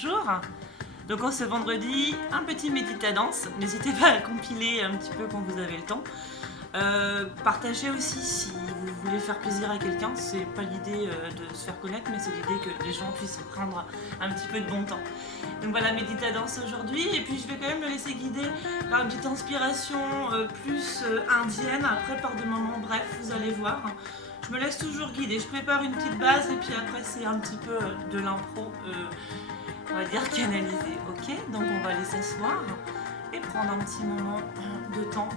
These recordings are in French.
bonjour. Donc en ce vendredi, un petit médita-danse. N'hésitez pas à compiler un petit peu quand vous avez le temps. Partagez aussi si vous voulez faire plaisir à quelqu'un. C'est pas l'idée de se faire connaître, mais c'est l'idée que les gens puissent prendre un petit peu de bon temps. Donc voilà, médita-danse aujourd'hui. Et puis je vais quand même me laisser guider par une petite inspiration plus indienne. Après, par des moments brefs, vous allez voir. Je me laisse toujours guider. Je prépare une petite base et puis après, c'est un petit peu de l'impro. On va dire canalisé, ok? Donc on va aller s'asseoir et prendre un petit moment de temps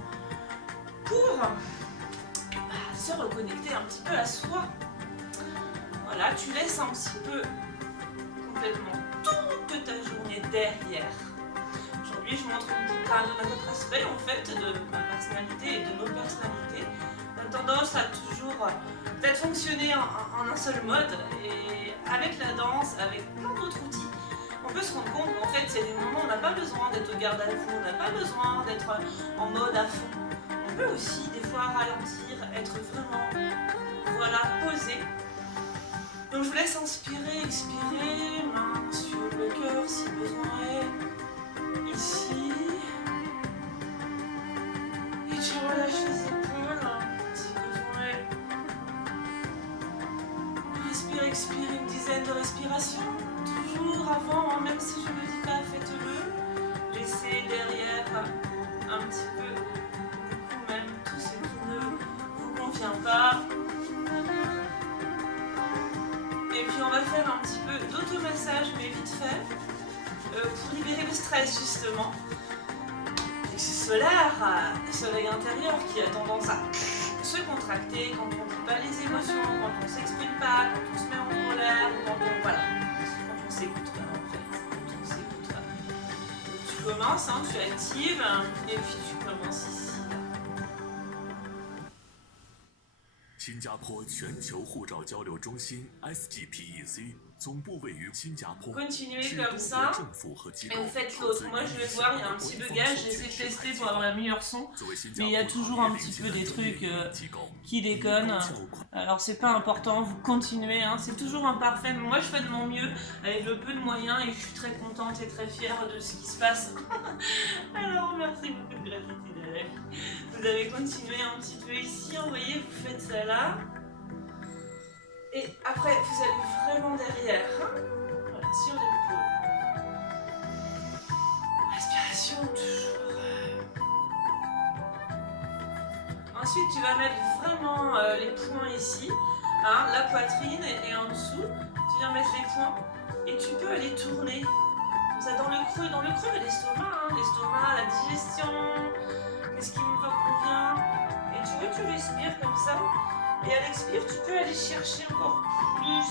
pour se reconnecter un petit peu à soi. Voilà, tu laisses un petit peu complètement toute ta journée derrière. Aujourd'hui, je montre un autre aspect en fait de ma personnalité et de nos personnalités. On a tendance à toujours peut-être fonctionner en un seul mode, et avec la danse, avec plein d'autres outils, on peut se rendre compte qu'en fait, il y a des moments où on n'a pas besoin d'être au garde à vous, on n'a pas besoin d'être en mode à fond. On peut aussi des fois ralentir, être vraiment, voilà, posé. Donc je vous laisse inspirer, expirer, main sur le cœur si besoin est, ici. Et tu relâches les épaules si besoin est. Respire, expire une dizaine de respirations. Toujours avant, même si je ne le dis pas, faites-le. Laissez derrière un petit peu, beaucoup même, tout ce qui ne vous convient pas. Et puis on va faire un petit peu d'automassage, mais vite fait, pour libérer le stress justement. C'est solaire, soleil intérieur qui a tendance à se contracter quand on ne dit pas les émotions, quand on ne s'exprime pas, quand on se met en colère, quand on, voilà, quand on s'écoute pas en fait, quand on s'écoute pas. Donc, tu commences, tu actives, et puis tu commences ici. 新加坡全球护照交流中心 SGPEC 总部位于新加坡， Continuez 是 comme 多 ça 国政府和机 et 构 vous faites 投 l'autre. 资 Moi 于 je vais 香 voir, il y a 港 un 的 petit 官 bugage, 方 je 所 vais 全 essayer de 市海 tester 峡 pour avoir le meilleur son. 作为新 Mais 加 il y a 坡 toujours 行 un 业 petit 领先 peu 的 des 专业 trucs 领域机构， qui 以 déconnent. 高效快 Alors c'est pas important, vous continuez, c'est toujours imparfait, mais moi je fais de mon mieux avec le peu de moyens et je suis très contente et très fière de ce qui se passe. Alors merci beaucoup de gratitude à la vie. Vous avez continué un petit peu ici, vous voyez, vous faites ça là. Et après vous allez vraiment derrière, voilà, sur l'épaule. Respiration toujours. Ensuite, tu vas mettre vraiment les poings ici, la poitrine et en dessous. Tu viens mettre les poings et tu peux aller tourner. Comme ça, dans le creux de l'estomac, l'estomac, la digestion, qu'est-ce qui me convient. Et tu vois, tu respires comme ça. Et à l'expire, tu peux aller chercher encore plus.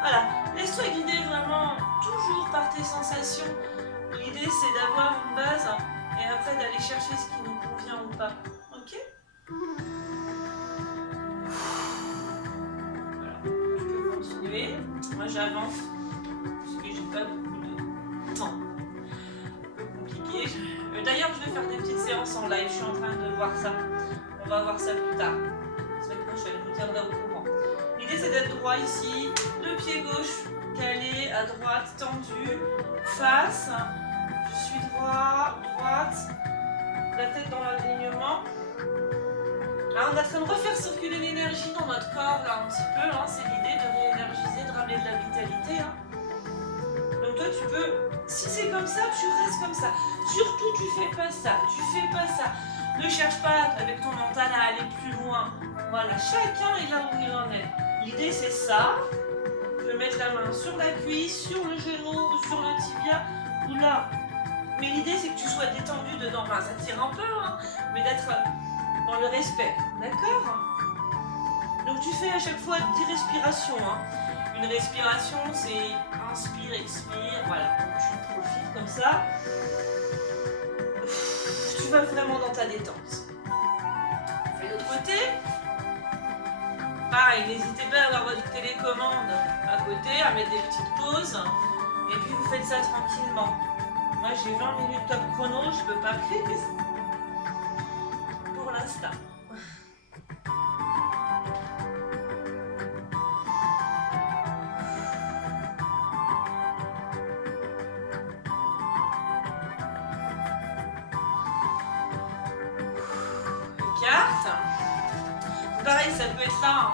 Voilà, laisse-toi guider vraiment toujours par tes sensations. L'idée c'est d'avoir une base et après d'aller chercher ce qui nous convient ou pas. Ok? Voilà, tu peux continuer. Moi j'avance parce que j'ai pas beaucoup de temps. Un peu compliqué. D'ailleurs je vais faire des petites séances en live, je suis en train de voir ça. On va voir ça plus tard. La semaine prochaine, je vous tiendrai au courant. L'idée c'est d'être droit ici, le pied gauche calé à droite, tendu, face. Je suis droit, droite, la tête dans l'alignement. Là, on est en train de refaire circuler l'énergie dans notre corps, là, un petit peu. C'est l'idée de réénergiser, de ramener de la vitalité. Donc toi, tu peux, si c'est comme ça, tu restes comme ça. Surtout, tu fais pas ça, tu fais pas ça. Ne cherche pas avec ton mental à aller plus loin. Voilà, chacun est là où il en est. L'idée, c'est ça. Je vais mettre la main sur la cuisse, sur le genou, ou sur le tibia, ou là. Mais l'idée, c'est que tu sois détendu dedans. Enfin, ça tire un peu, mais d'être dans le respect. D'accord? Donc, tu fais à chaque fois 10 respirations. Une respiration, c'est inspire, expire. Voilà, donc tu profites comme ça. Tu vas vraiment dans ta détente. On fait l'autre côté. Pareil, n'hésitez pas à avoir votre télécommande à côté, à mettre des petites pauses. Et puis, vous faites ça tranquillement. Moi j'ai 20 minutes top chrono, je peux pas plus pour l'instant. carte. Pareil, ça peut être là, hein.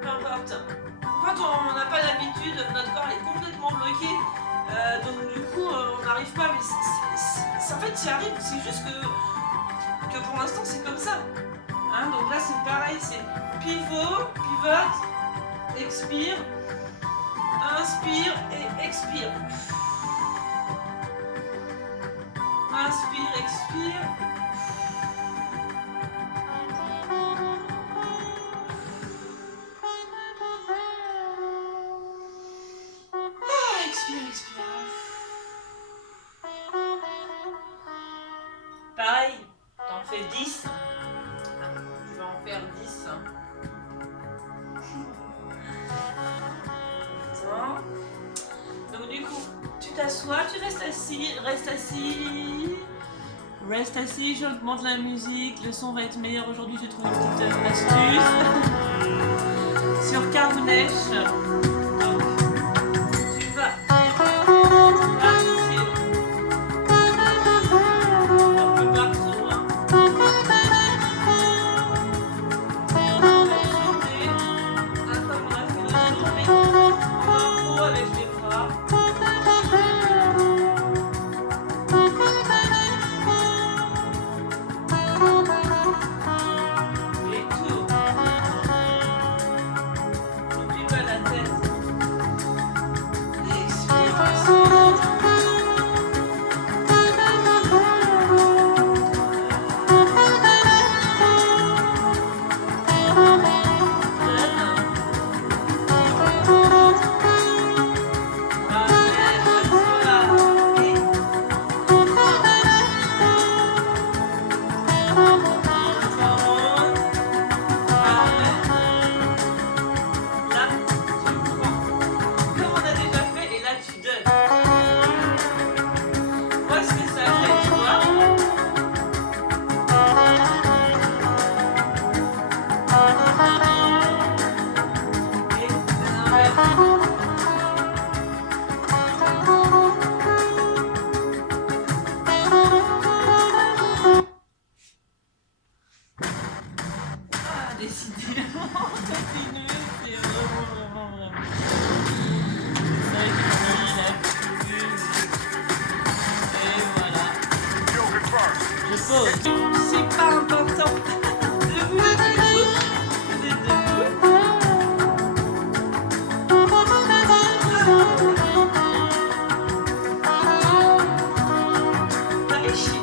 Peu importe. Quand on n'a pas l'habitude, notre corps est complètement bloqué. Donc du coup, on n'arrive pas. Mais en fait, tu y arrives. C'est juste que pour l'instant, c'est comme ça. Hein, donc là, c'est pareil. C'est pivot, pivote, expire, inspire et expire. Inspire, expire. Expire, expire. Pareil, t'en fais 10. Je vais en faire 10. Donc du coup, tu t'assois, tu restes assis, Reste assis, j'augmente la musique, le son va être meilleur aujourd'hui, j'ai trouvé une petite astuce. Sur Carbounèche. Donc, tu vas partir un peu partout. Hein. La journée, comme on a fait l'autre jour, mais en haut avec les bras. Et tout. N'oublie pas la tête. Expiration. Décidément, continuer, c'est vraiment. C'est vrai qu'il a plu. Et voilà. Je pose. C'est pas important. Debout, vous êtes debout. Allez, chier.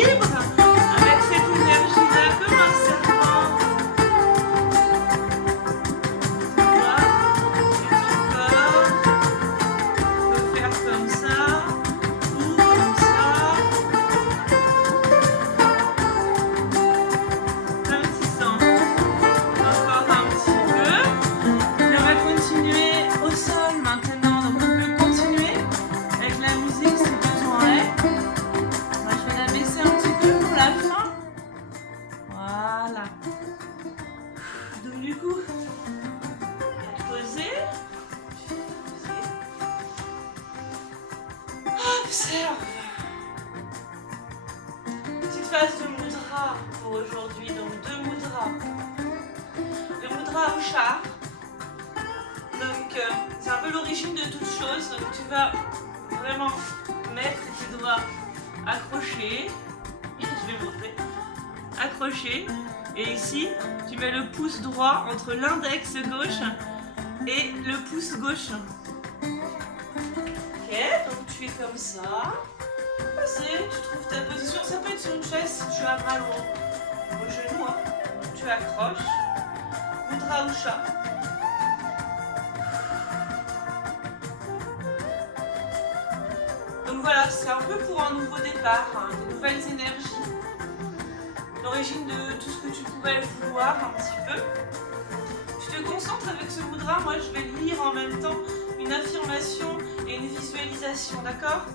vibre avec cette énergie-là comme un serpent. Tu vois, et ton corps peut faire comme ça ou comme ça. Comme tu sens. Encore un petit peu. Et on va continuer au sol maintenant. Donc on peut continuer avec la musique si besoin est. Moi je vais la baisser un petit peu pour la fin. Voilà. Donc du coup, poser. Observe. Petite phase de mudra pour aujourd'hui. Donc 2 mudras. Le mudra Usha. Donc c'est un peu l'origine de toute chose. Donc tu vas vraiment mettre tes doigts accrochés. Je vais montrer. Accrochés. Et ici, tu mets le pouce droit entre l'index gauche et le pouce gauche. Ok, donc tu es comme ça. Passer, tu trouves ta position. Ça peut être sur une chaise si tu as mal au genou. Hein. Donc tu accroches. Mudra Usha. Donc voilà, c'est un peu pour un nouveau départ, hein, de nouvelles énergies. L'origine de tout ce que tu pourrais vouloir un petit peu. Tu te concentres avec ce mudra. Moi, je vais lire en même temps une affirmation et une visualisation, d'accord?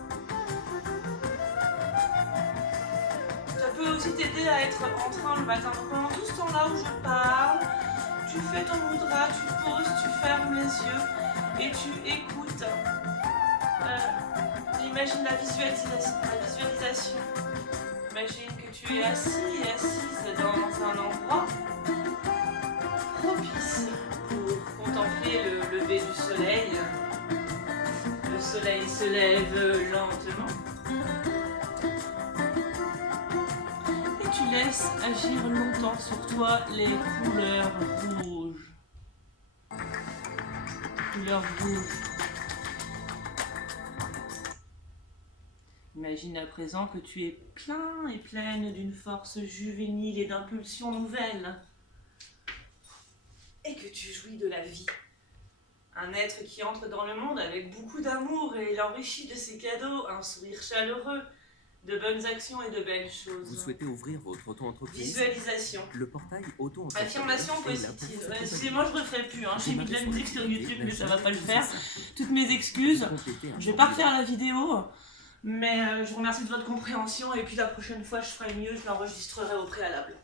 Ça peut aussi t'aider à être en train le matin. Donc pendant tout ce temps-là où je parle, tu fais ton mudra, tu poses, tu fermes les yeux et tu écoutes. Imagine la visualisation. Imagine que tu es assis et assise dans un endroit propice pour contempler le lever du soleil. Le soleil se lève lentement. Et tu laisses agir longtemps sur toi les couleurs rouges. Couleurs rouges. Imagine à présent que tu es plein et pleine d'une force juvénile et d'impulsions nouvelles. Et que tu jouis de la vie. Un être qui entre dans le monde avec beaucoup d'amour et l'enrichit de ses cadeaux, un sourire chaleureux, de bonnes actions et de belles choses. Vous souhaitez ouvrir votre auto-entreprise? Visualisation. Le portail auto-entreprise. Affirmation positive. Excusez-moi, je ne referai plus. Hein. J'ai mis de la musique sur YouTube, mais ça ne va pas le faire. Toutes mes excuses. Je ne vais pas refaire la vidéo. Mais je vous remercie de votre compréhension et puis la prochaine fois je ferai mieux, je l'enregistrerai au préalable.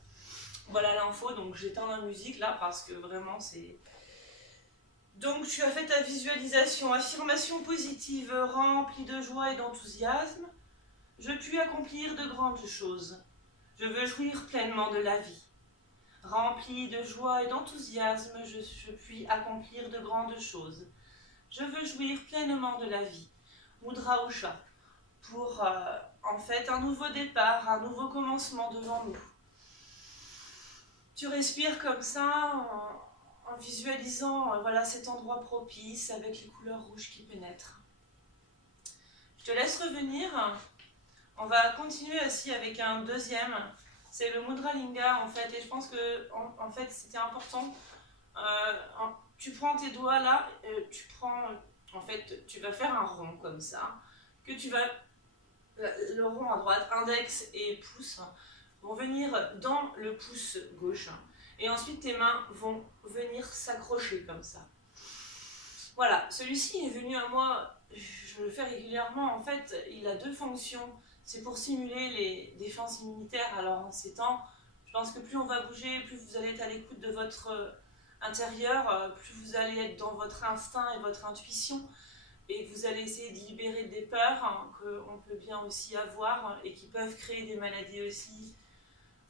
Voilà l'info, donc j'éteins la musique là parce que vraiment c'est... Donc tu as fait ta visualisation, affirmation positive, remplie de joie et d'enthousiasme. Je puis accomplir de grandes choses. Je veux jouir pleinement de la vie. Remplie de joie et d'enthousiasme, je puis accomplir de grandes choses. Je veux jouir pleinement de la vie. Mudra Usha. Pour en fait un nouveau départ, un nouveau commencement devant nous. Tu respires comme ça en visualisant voilà, cet endroit propice avec les couleurs rouges qui pénètrent. Je te laisse revenir. On va continuer aussi avec un deuxième. C'est le Mudra Linga en fait. Et je pense que en fait c'était important. Tu prends tes doigts là, en fait tu vas faire un rond comme ça. Que tu vas... Le rond à droite, index et pouce, vont venir dans le pouce gauche. Et ensuite, tes mains vont venir s'accrocher comme ça. Voilà, celui-ci est venu à moi, je le fais régulièrement. En fait, il a 2 fonctions. C'est pour simuler les défenses immunitaires. Alors, en ces temps, je pense que plus on va bouger, plus vous allez être à l'écoute de votre intérieur, plus vous allez être dans votre instinct et votre intuition. Et vous allez essayer de libérer des peurs qu'on peut bien aussi avoir et qui peuvent créer des maladies aussi.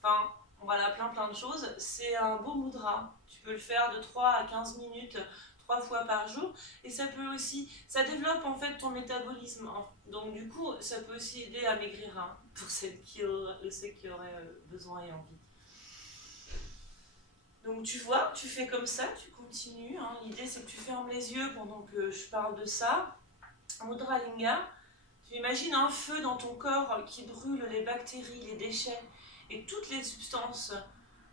Enfin, voilà, plein de choses. C'est un beau mudra. Tu peux le faire de 3 à 15 minutes, 3 fois par jour. Et ça peut aussi, ça développe en fait ton métabolisme. Donc du coup, ça peut aussi aider à maigrir pour ceux qui auraient besoin et envie. Donc tu vois, tu fais comme ça, tu continues. L'idée c'est que tu fermes les yeux pendant que je parle de ça. Mudra Linga, Tu imagines un feu dans ton corps qui brûle les bactéries, les déchets et toutes les substances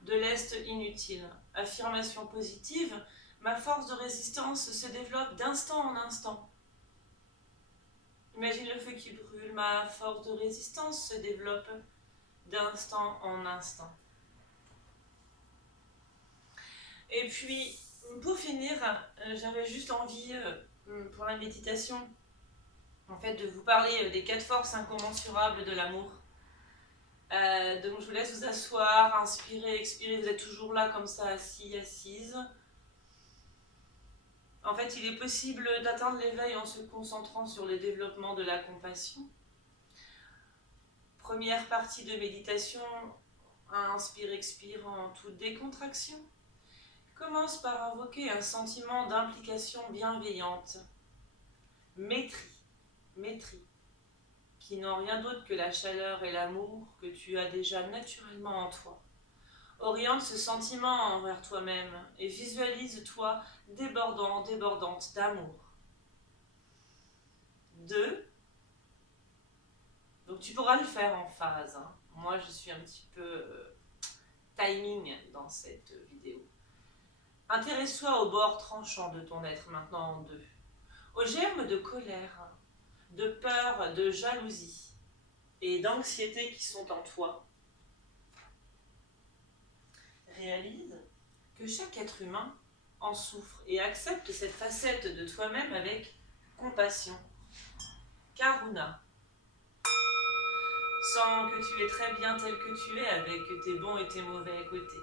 de l'Est inutiles. Affirmation positive, ma force de résistance se développe d'instant en instant. Imagine le feu qui brûle, ma force de résistance se développe d'instant en instant. Et puis, pour finir, j'avais juste envie, pour la méditation, en fait, de vous parler des 4 forces incommensurables de l'amour. Donc, je vous laisse vous asseoir, inspirer, expirer. Vous êtes toujours là, comme ça, assis, assise. En fait, il est possible d'atteindre l'éveil en se concentrant sur le développement de la compassion. Première partie de méditation, inspire, expire en toute décontraction. Commence par invoquer un sentiment d'implication bienveillante. Maîtrise, qui n'ont rien d'autre que la chaleur et l'amour que tu as déjà naturellement en toi. Oriente ce sentiment envers toi-même et visualise-toi débordant, débordante d'amour. 2. Donc tu pourras le faire en phase. Hein. Moi, je suis un petit peu timing dans cette vidéo. Intéresse-toi au bord tranchant de ton être maintenant en 2. Aux germes de colère, de peur, de jalousie et d'anxiété qui sont en toi. Réalise que chaque être humain en souffre et accepte cette facette de toi-même avec compassion. Karuna. Sens que tu es très bien tel que tu es avec tes bons et tes mauvais côtés.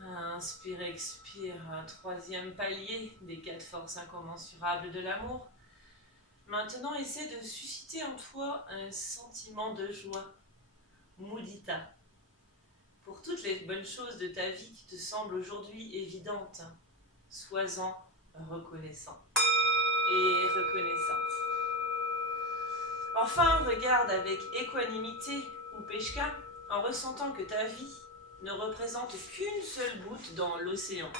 Inspire, expire, 3e palier des 4 forces incommensurables de l'amour. Maintenant, essaie de susciter en toi un sentiment de joie. Mudita. Pour toutes les bonnes choses de ta vie qui te semblent aujourd'hui évidentes, sois-en reconnaissant et reconnaissante. Enfin, regarde avec équanimité ou peshka en ressentant que ta vie ne représente qu'une seule goutte dans l'océan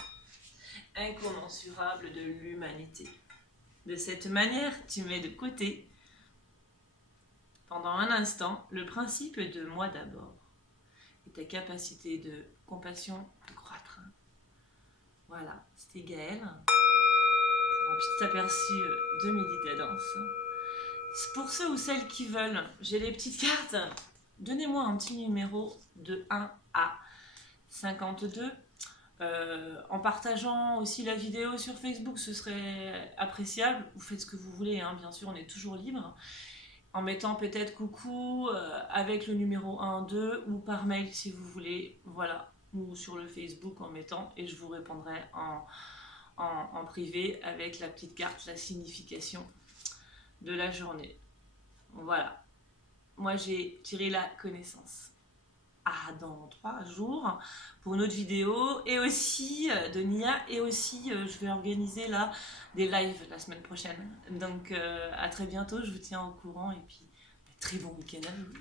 incommensurable de l'humanité. De cette manière, tu mets de côté, pendant un instant, le principe de moi d'abord. Et ta capacité de compassion peut croître. Voilà, c'était Gaëlle pour un petit aperçu de Méditadance. Pour ceux ou celles qui veulent, j'ai les petites cartes. Donnez-moi un petit numéro de 1 à 52. En partageant aussi la vidéo sur Facebook, ce serait appréciable. Vous faites ce que vous voulez, hein, bien sûr, on est toujours libre. En mettant peut-être coucou avec le numéro 1, 2 ou par mail si vous voulez, voilà, ou sur le Facebook en mettant, et je vous répondrai en privé avec la petite carte, la signification de la journée. Voilà, moi j'ai tiré la connaissance. Dans 3 jours pour une autre vidéo et aussi de Nia, et aussi je vais organiser là des lives la semaine prochaine, donc à très bientôt, je vous tiens au courant et puis très bon week-end à vous.